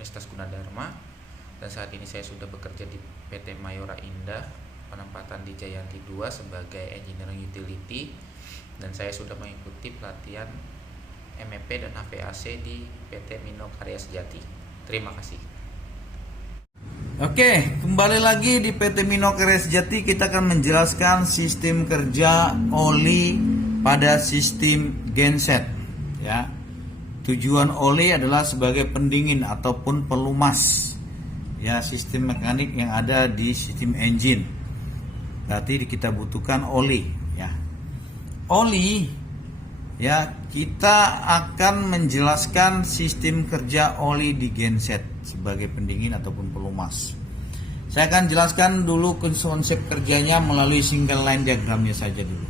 Universitas Gunadarma, dan saat ini saya sudah bekerja di PT Mayora Indah, penempatan di Jayanti 2 sebagai Engineering Utility, dan saya sudah mengikuti pelatihan MEP dan HVAC di PT Mino Karya Sejati. Terima kasih. Oke, kembali lagi di PT Mino Karya Sejati. Kita akan menjelaskan sistem kerja oli pada sistem genset. Ya, tujuan oli adalah sebagai pendingin ataupun pelumas. Ya, sistem mekanik yang ada di sistem engine. Berarti kita butuhkan oli. Ya, oli. Ya, kita akan menjelaskan sistem kerja oli di genset sebagai pendingin ataupun pelumas. Saya akan jelaskan dulu konsep kerjanya melalui single line diagramnya saja dulu.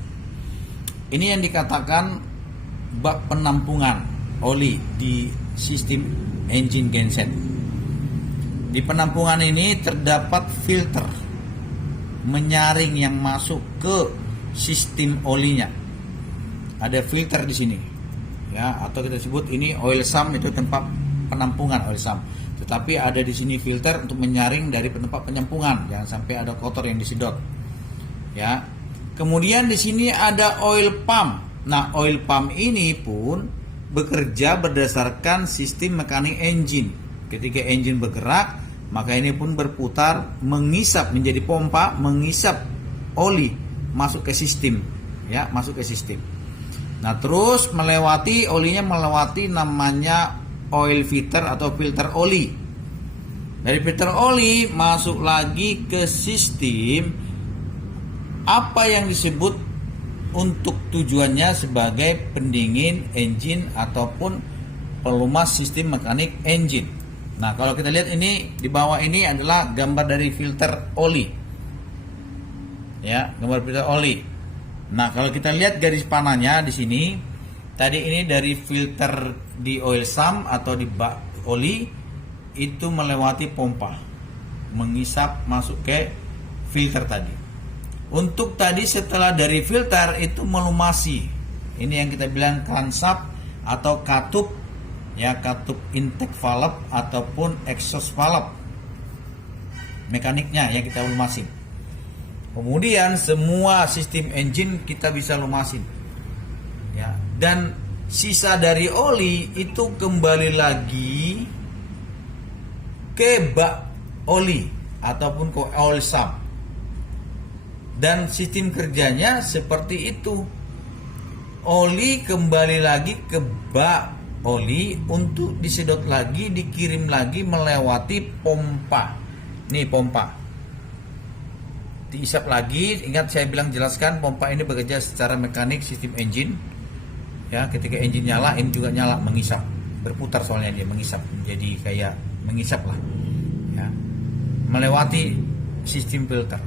Ini yang dikatakan bak penampungan oli di sistem engine genset. Di penampungan ini terdapat filter menyaring yang masuk ke sistem olinya. Ada filter di sini, ya, atau kita sebut ini oil sump, itu tempat penampungan oil sump. Tetapi ada di sini filter untuk menyaring dari tempat penyampungan, jangan sampai ada kotor yang disedot. Ya, kemudian di sini ada oil pump. Nah, oil pump ini pun bekerja berdasarkan sistem mekanik engine. Ketika engine bergerak, maka ini pun berputar, mengisap menjadi pompa, mengisap oli masuk ke sistem, ya, masuk ke sistem. Nah, terus olinya melewati namanya oil filter atau filter oli. Dari filter oli masuk lagi ke sistem apa yang disebut untuk tujuannya sebagai pendingin engine ataupun pelumas sistem mekanik engine. Nah, kalau kita lihat ini di bawah ini adalah gambar dari filter oli. Ya, gambar filter oli. Nah, kalau kita lihat garis panahnya di sini, tadi ini dari filter di oil sump atau di bak oli itu melewati pompa, mengisap masuk ke filter tadi. Untuk tadi setelah dari filter itu melumasi. Ini yang kita bilang crankshaft atau katup, ya, katup intake valve ataupun exhaust valve. Mekaniknya yang kita lumasin. Kemudian semua sistem engine kita bisa lumasin, ya, dan sisa dari oli itu kembali lagi ke bak oli ataupun ke oil sump, dan sistem kerjanya seperti itu. Oli kembali lagi ke bak oli untuk disedot lagi, dikirim lagi melewati pompa. Nih pompa diisap lagi. Ingat saya bilang jelaskan pompa ini bekerja secara mekanik sistem engine. Ya, ketika engine nyala ini juga nyala, mengisap, berputar, soalnya dia mengisap, jadi kayak mengisap lah, ya, melewati sistem filter.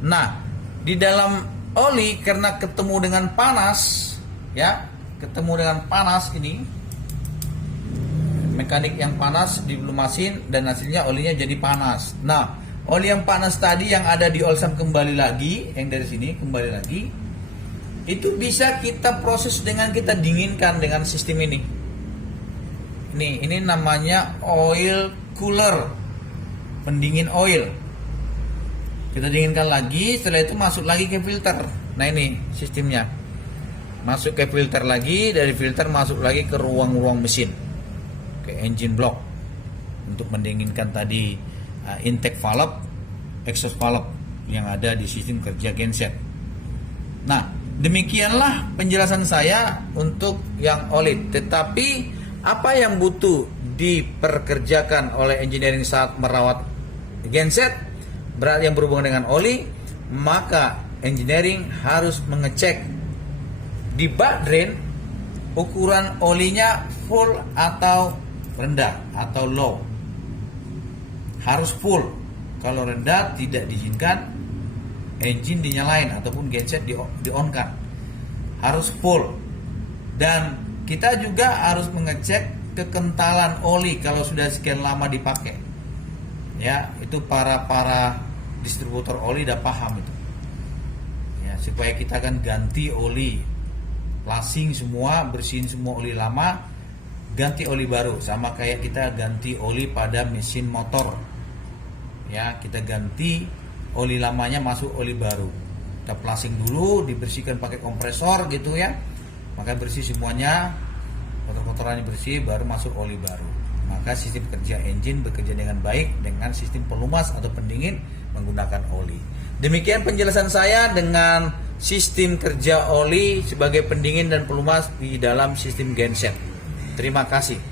Nah, di dalam oli karena ketemu dengan panas, ya, ketemu dengan panas ini, mekanik yang panas dilumasin dan hasilnya olinya jadi panas. Nah, oli yang panas tadi yang ada di oil sump kembali lagi, yang dari sini kembali lagi, itu bisa kita proses dengan kita dinginkan dengan sistem ini. Ini namanya oil cooler, pendingin oil. Kita dinginkan lagi, setelah itu masuk lagi ke filter. Nah, ini sistemnya. Masuk ke filter lagi, dari filter masuk lagi ke ruang-ruang mesin, ke engine block untuk mendinginkan tadi intake valve, exhaust valve yang ada di sistem kerja genset. Nah, demikianlah penjelasan saya untuk yang oli. Tetapi apa yang butuh diperkerjakan oleh engineering saat merawat genset yang berhubungan dengan oli, maka engineering harus mengecek di bak drain ukuran olinya full atau rendah atau low. Harus full. Kalau rendah tidak diizinkan engine dinyalain ataupun genset di-on-kan. Harus full. Dan kita juga harus mengecek kekentalan oli kalau sudah sekian lama dipakai. Ya, itu para distributor oli udah paham itu. Ya, supaya kita kan ganti oli, lasing semua, bersihin semua oli lama, ganti oli baru, sama kayak kita ganti oli pada mesin motor. Ya, kita ganti oli lamanya, masuk oli baru. Kita flushing dulu, dibersihkan pakai kompresor gitu ya. Maka bersih semuanya, kotor-kotorannya bersih, baru masuk oli baru. Maka sistem kerja engine bekerja dengan baik dengan sistem pelumas atau pendingin menggunakan oli. Demikian penjelasan saya dengan sistem kerja oli sebagai pendingin dan pelumas di dalam sistem genset. Terima kasih.